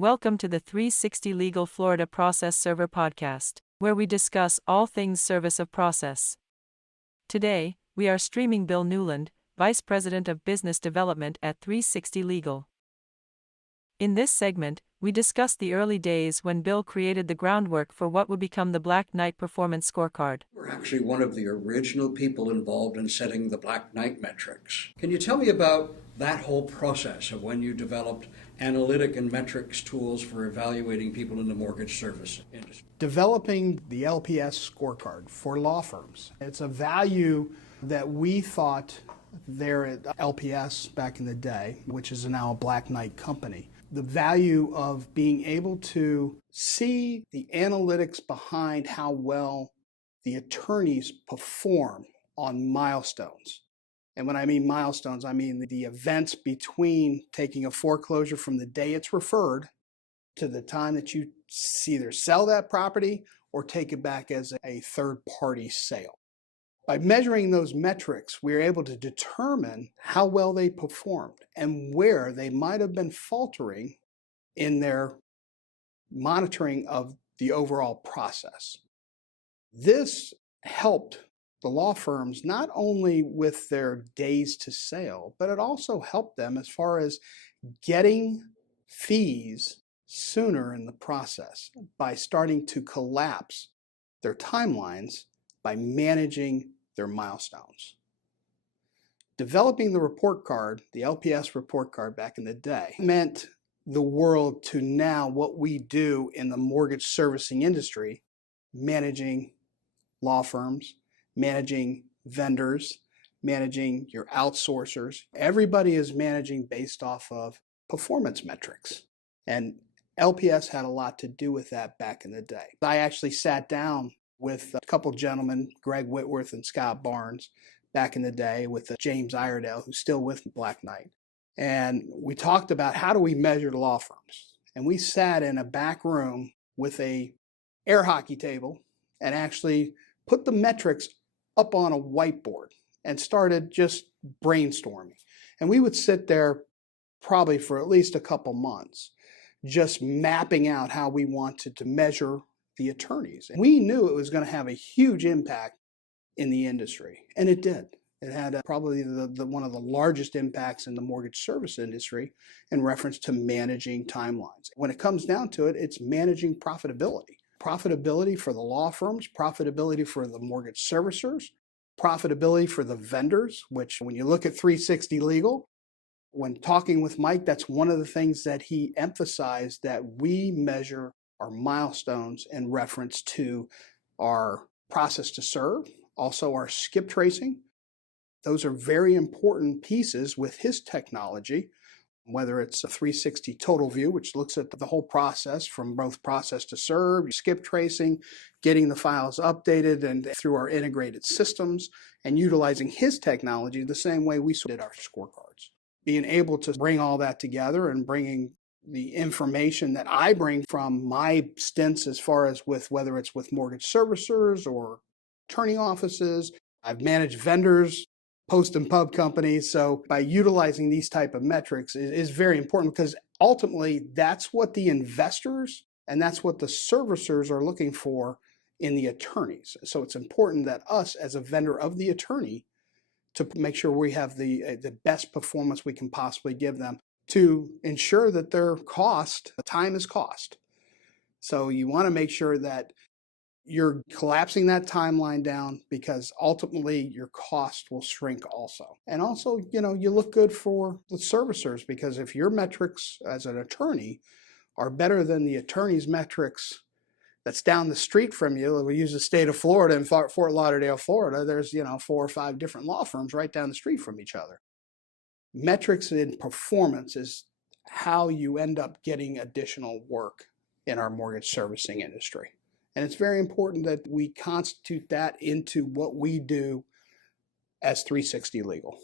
Welcome to the 360 Legal Florida Process Server podcast, where we discuss all things service of process. Today, we are streaming Bill Newland, Vice President of Business Development at 360 Legal. In this segment, we discuss the early days when Bill created the groundwork for what would become the Black Knight Performance Scorecard. We're actually one of the original people involved in setting the Black Knight metrics. Can you tell me about that whole process of when you developed analytic and metrics tools for evaluating people in the mortgage service industry? Developing the LPS scorecard for law firms. It's a value that we thought there at LPS back in the day, which is now a Black Knight company. The value of being able to see the analytics behind how well the attorneys perform on milestones. And when I mean milestones, I mean the events between taking a foreclosure from the day it's referred to the time that you either sell that property or take it back as a third-party sale. By measuring those metrics, we were able to determine how well they performed and where they might have been faltering in their monitoring of the overall process. This helped the law firms not only with their days to sale, but it also helped them as far as getting fees sooner in the process by starting to collapse their timelines by managing their milestones. Developing the report card, the LPS report card back in the day, meant the world to now what we do in the mortgage servicing industry, managing law firms, managing vendors, managing your outsourcers. Everybody is managing based off of performance metrics. And LPS had a lot to do with that back in the day. I actually sat down with a couple gentlemen, Greg Whitworth and Scott Barnes, back in the day with James Iredale, who's still with Black Knight. And we talked about how do we measure the law firms. And we sat in a back room with a air hockey table and actually put the metrics up on a whiteboard and started just brainstorming. And we would sit there probably for at least a couple months, just mapping out how we wanted to measure the attorneys. And we knew it was going to have a huge impact in the industry, and it did. It had probably one of the largest impacts in the mortgage service industry in reference to managing timelines. When it comes down to it, it's managing profitability. Profitability for the law firms, profitability for the mortgage servicers, profitability for the vendors, which when you look at 360 Legal, when talking with Mike, that's one of the things that he emphasized, that we measure our milestones in reference to our process to serve, also our skip tracing. Those are very important pieces with his technology, whether it's a 360 total view, which looks at the whole process from both process to serve, skip tracing, getting the files updated and through our integrated systems, and utilizing his technology the same way we did our scorecards. Being able to bring all that together and bringing the information that I bring from my stints as far as with whether it's with mortgage servicers or attorney offices. I've managed vendors, post and pub companies. So by utilizing these type of metrics is very important, because ultimately that's what the investors and that's what the servicers are looking for in the attorneys. So it's important that us as a vendor of the attorney to make sure we have the best performance we can possibly give them to ensure that their cost, time is cost. So you want to make sure that you're collapsing that timeline down, because ultimately your cost will shrink also. And also, you look good for the servicers, because if your metrics as an attorney are better than the attorney's metrics that's down the street from you, we use the state of Florida, in Fort Lauderdale, Florida, there's 4 or 5 different law firms right down the street from each other. Metrics in performance is how you end up getting additional work in our mortgage servicing industry. And it's very important that we constitute that into what we do as 360 Legal.